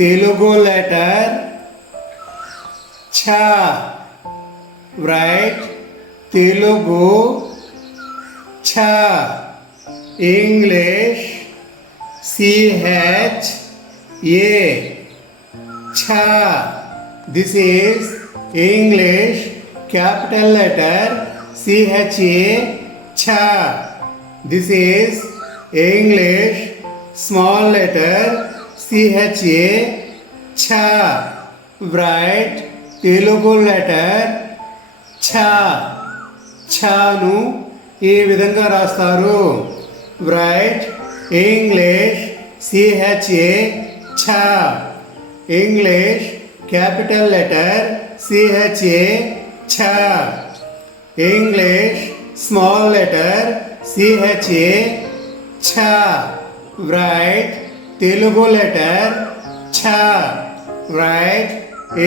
Telugu letter cha. Write Telugu cha. English CHA. Cha. This is English capital letter CHA. Cha. This is English small letter CHA. Cha. Write Telugu letter cha. Chanu ఈ విధంగా రాస్తారు. Write English CHA ఛా. English capital letter CHA ఛా. English small letter CHA ఛా. Right Telugu letter ఛా. Right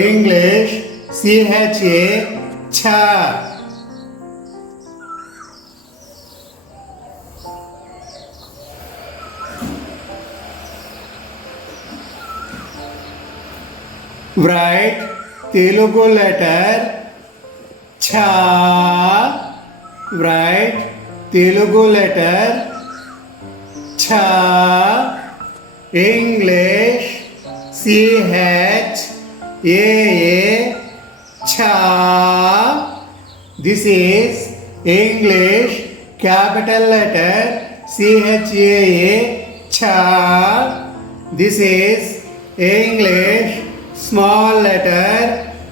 English CHA ఛా. Write Telugu letter cha. Write Telugu letter cha. English CHAA cha. This is English capital letter CHAA cha. This is English small letter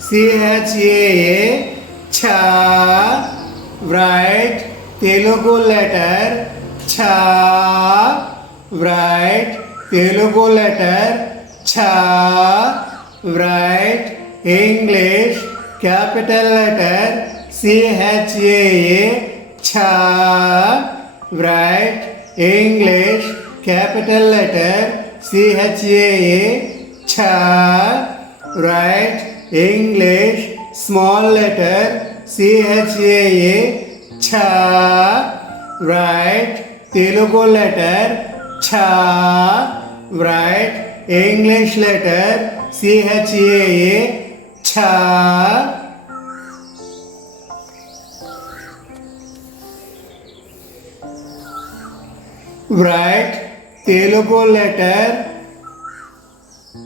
CHAA cha. Write Telugu letter cha. Write Telugu letter cha. Write English capital letter CHAA cha. Write English capital letter CHAA cha. Write English small letter CHAA cha. Write Telugu letter cha. Write English letter CHAA cha. Write Telugu letter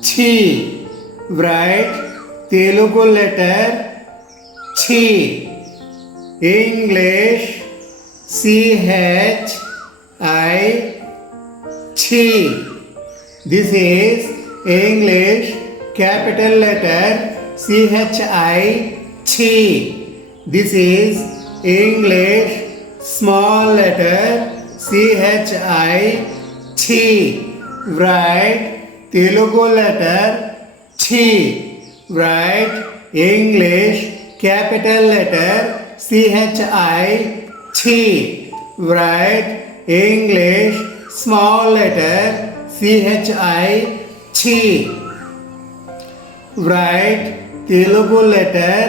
chi. Write Telugu letter chi. English CHI chi. This is English capital letter CHI chi. This is English small letter CHI chi. Write Telugu letter chi. Write English capital letter CHI chi. Write English small letter CHI chi. Write Telugu letter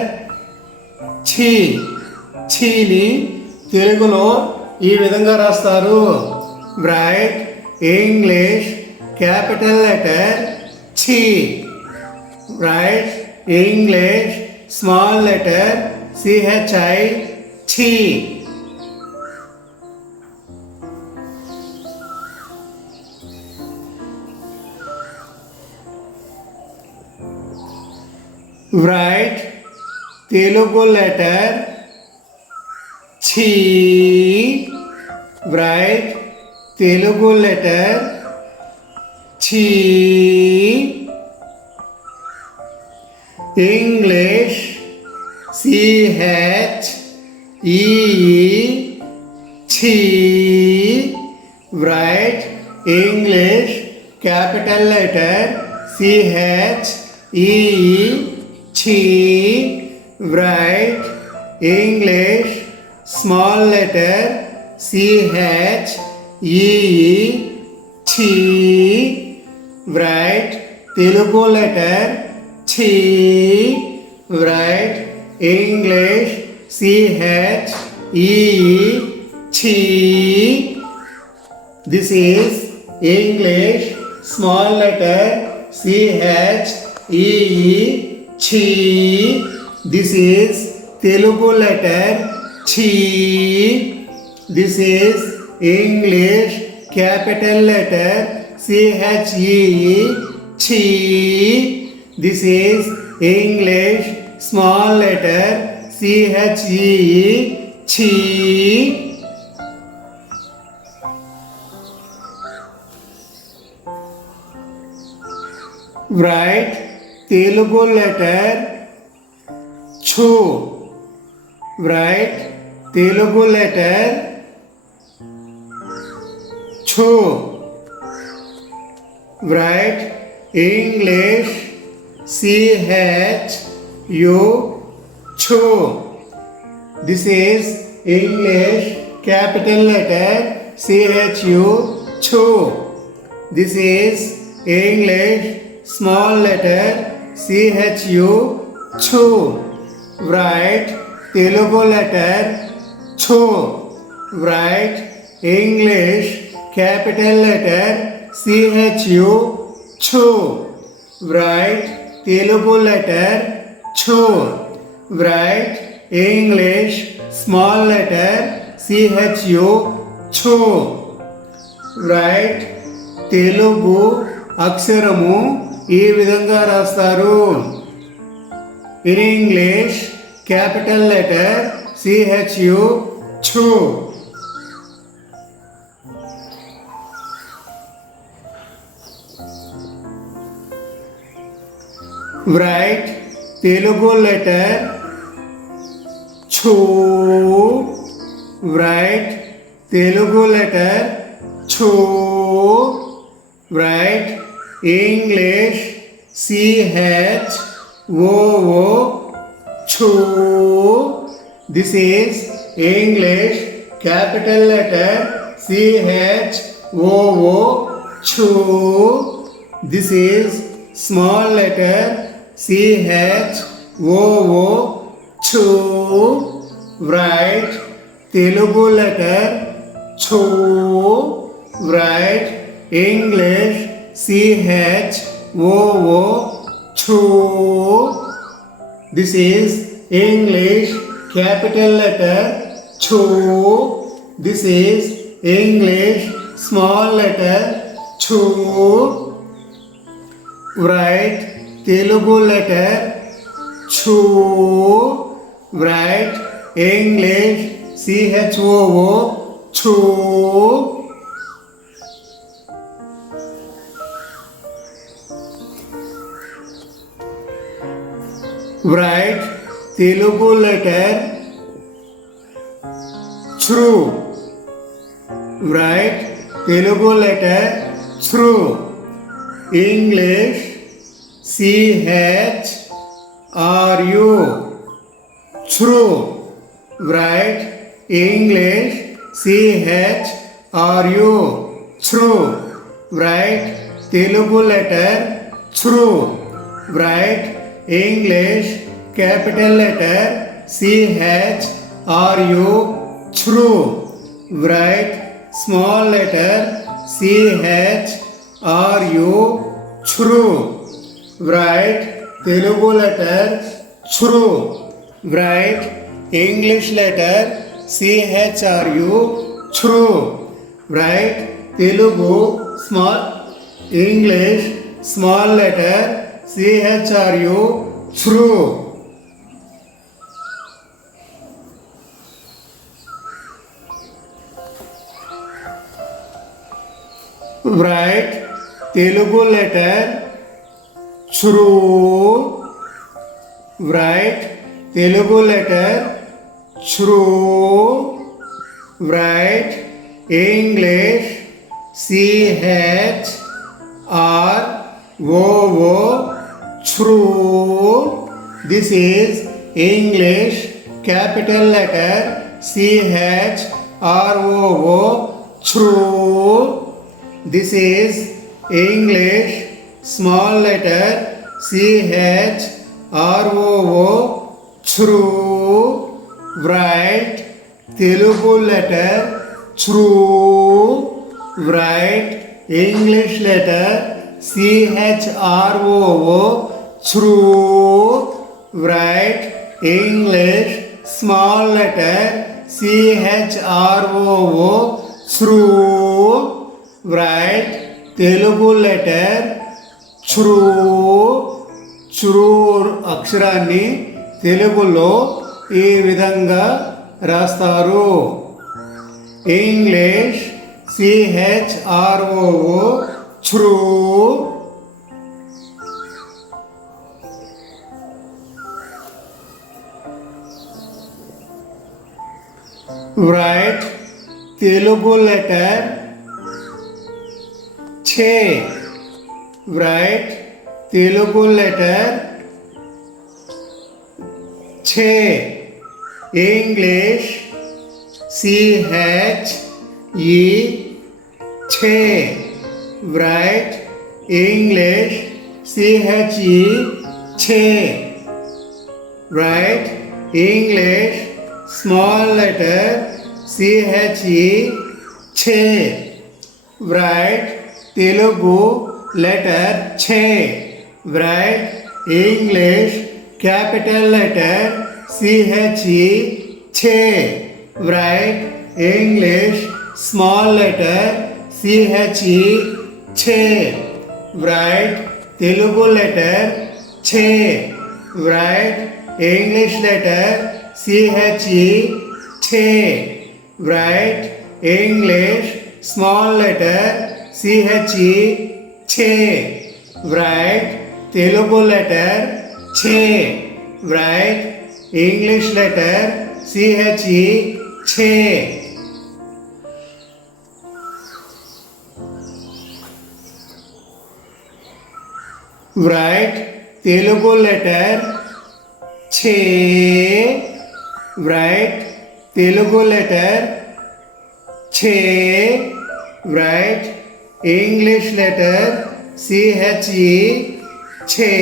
chi. చీని తెలుగులో ఈ విధంగా రాస్తారు. Write English capital letter chi. Write English small letter CHI chi. Write Telugu letter chi. Write Telugu letter chi. English CHEE chi. Write English capital letter CHEE chi. Write English small letter CHEE chi. Write Telugu letter chi. Write English CHEE chi. This is English small letter chi. This is Telugu letter chi. This is English capital letter chi. This is English small letter chi. Write Telugu letter chu. Write Telugu letter chu. Write English chu. Chu. This is English capital letter chu. Chu. This is English small letter chu. Chu. Write Telugu letter chu. Write English capital letter chu. Chu. Write Telugu letter chu. Write English small letter chu. Chu. Write Telugu అక్షరము ఈ విధంగా రాస్తారు. In English capital letter chu. Chu. Write Telugu letter chu. Write Telugu letter chu. Write English chu. This is English capital letter chu. This is small letter chu. Write Telugu letter chu. Write English chu. This is English capital letter chu. This is English small letter chu. Write Telugu letter chu. Write English chu. Write Telugu letter true. Write Telugu letter true. English CHRU. True. Write English CHRU. True. Write Telugu letter true. Write English capital letter CHRU. True. Write small letter CHRU. True. Write Telugu letter true. Write English letter CHRU. True. Write Telugu small English small letter CHRU. True. Write Telugu letter true. Write Telugu letter true. Write English CHROO. True. This is English capital letter CHROO. True. This is English small letter CHROO. True. Write Telugu letter true. Write English letter CHROO, chrow. Write English small letter CHROO, chrow. Write Telugu letter chrow. చురు అక్షరాన్ని తెలుగులో ఈ విధంగా రాస్తారు. English CHROO, చురు. Write Telugu letter ఛే. Write Telugu letter ఛే. English CHE, ఛే. Write English CHE, ఛే. Write English small letter CHE, ఛే. రైట్ తెలుగు లెటర్ ఛే. Write English capital letter CHE, ఛే. Write English small letter CHE, ఛే. Write Telugu letter ఛే. Write English letter CHE, ఛే. Write English small letter CHE, ఛే. Write Telugu letter ఛే. Write English letter CHE, ఛే. Write Telugu letter ఛే. Write Telugu letter ఛే. Write English letter CHE, ఛే.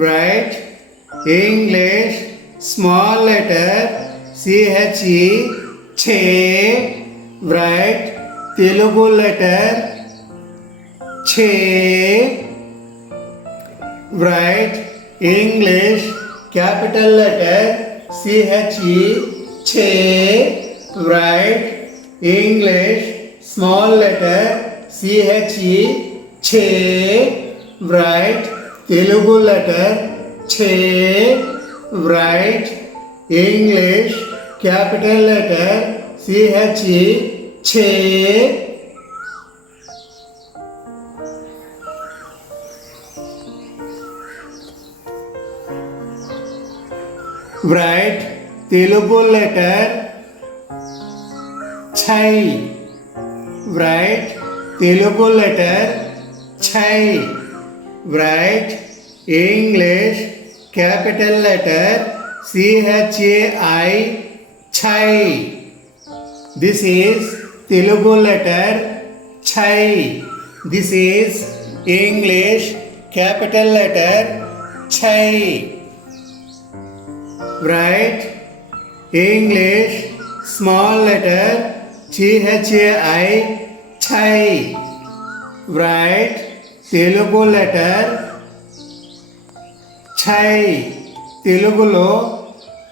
Write English small letter CHE, ఛే. Write Telugu letter ఛే. Write English capital letter CHE, ఛే. Write English small letter CHE, ఛే. Write Telugu letter ఛే. Write English capital letter CHE, ఛే. Write Telugu letter ఛై. Write Telugu letter ఛై. Write English capital letter CHAI, ఛై. This is Telugu letter ఛై. This is English capital letter ఛై. Write English small letter CHAI, ఛై. Write Telugu letter ఛై. తెలుగులో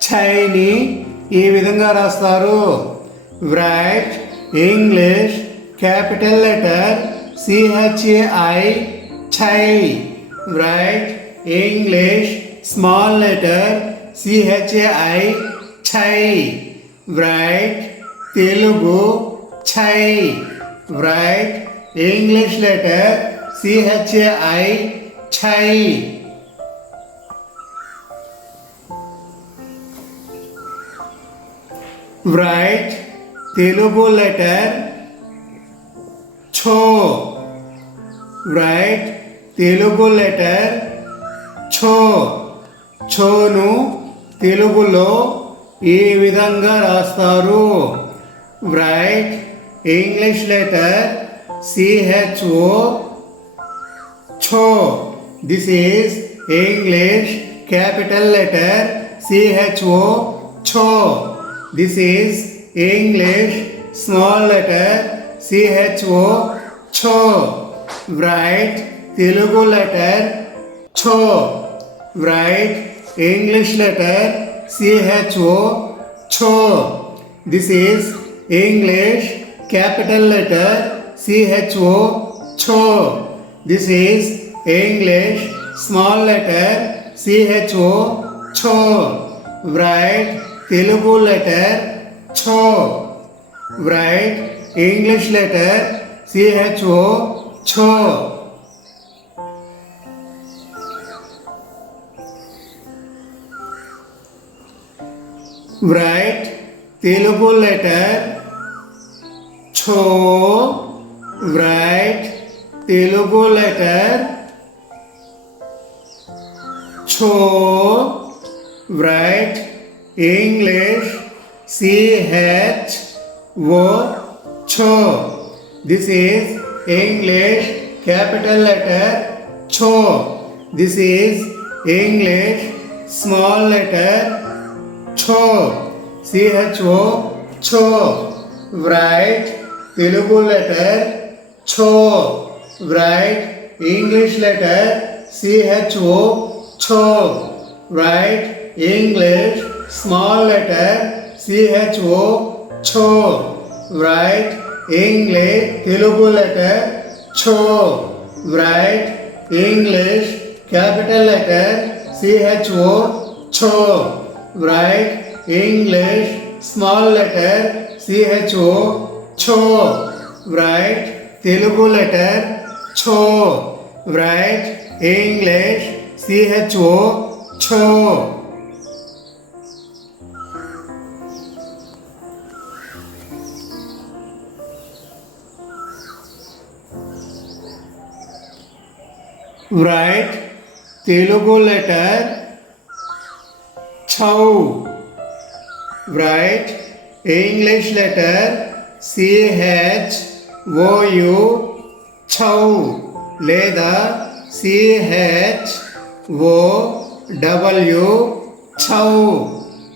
ఛైని ఈ విధంగా రాస్తారు. Write English capital letter CHAI, ఛై. Write English small letter CHAI, ఛై. Write Telugu ఛై. Write English letter CHAI, ఛై. Write Telugu letter ఛో. Write Telugu letter ఛో. ఛోను తెలుగులో ఈ విధంగా రాస్తారు. Write English letter CHO, ఛో. This is English capital letter CHO, ఛో. This is English small letter CHO, ఛో. write Telugu letter cho. Write English letter cho. Cho. This is English capital letter cho. Cho. This is English small letter cho. Cho. Write Telugu letter cho. Write English letter cho. Cho. Write Telugu letter cho. Write Telugu letter cho. Write English cho. Cho. This is English capital letter cho. This is English small letter cho. cho. Cho. Write Telugu letter cho. Write English letter cho. Cho. Write English small letter cho. Cho. Write English Telugu letter cho. Write English capital letter cho. Cho. Write English small letter cho. Cho. Write Telugu letter cho. Write English cho. Cho. Write Telugu letter chau. Write English letter chou. Chau. లేదా CHOW. Chau.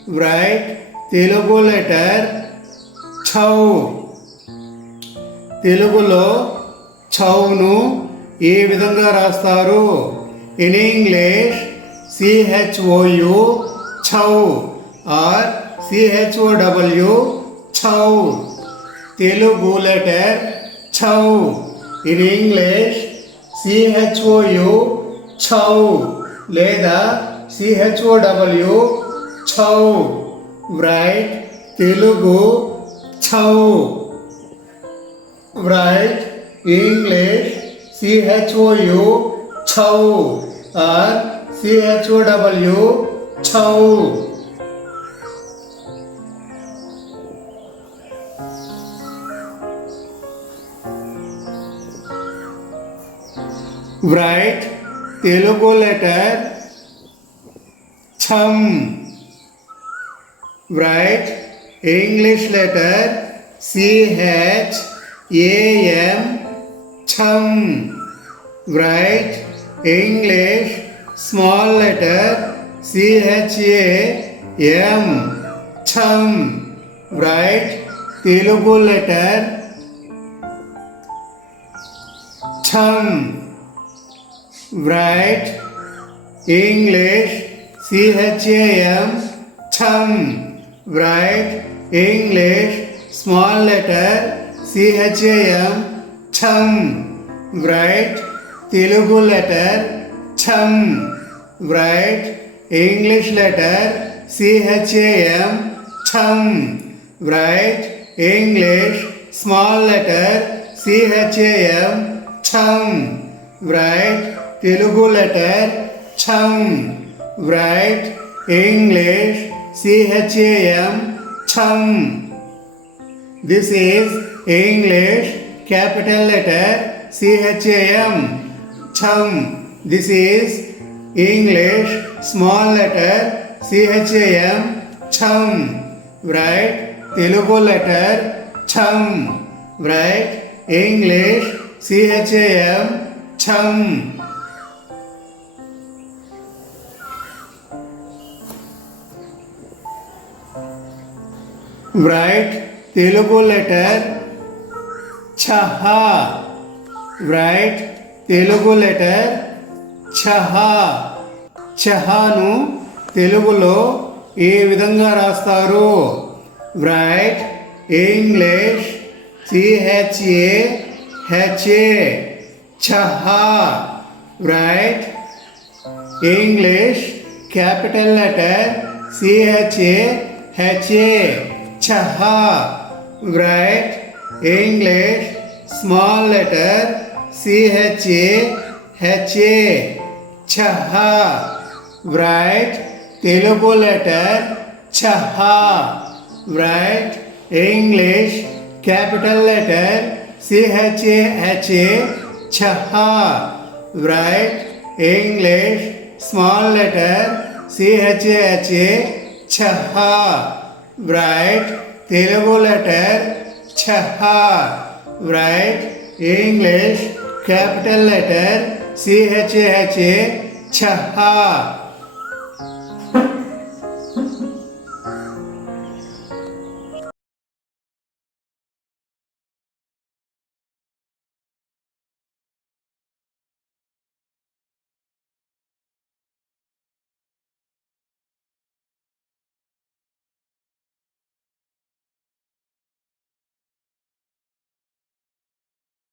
Write Telugu letter chau. తెలుగులో చౌను ఏ విధంగా రాస్తారు? In English CHOU చౌ or CHOW చౌ. Telugu letter చౌ. In English CHOU చౌ లేదా CHOW చౌ. రైట్ తెలుగు చౌ. Write English CHOU chau or CHOW chau. Write Telugu letter cham. Write English letter CHAM chum. Write English small letter CHAM chum. Write Telugu letter chum. Write English CHAM chum. Write English small letter CHAM chum. Write Telugu letter chum. Write English letter CHAM chum. Write English small letter CHAM chum. Write Telugu letter chum. Write English CHAM chum. This is English capital letter CHAM chum. This is English small letter CHAM chum. Write Telugu letter chum. Write English CHAM chum. Write Telugu letter chaha. Write Telugu letter ఛహ. ఛహను తెలుగులో ఏ విధంగా రాస్తారు? Write English CHAHA ఛహ. Write English capital letter CHAHA ఛహ. Write English small letter CHAHA ఛహ. Write Telugu letter ఛహ. Write English capital letter CHAHA ఛహ. Write English small letter CHAHA ఛహ. రైట్ తెలుగు లెటర్ ఛహ. Write English capital letter CHAHA ఛహ.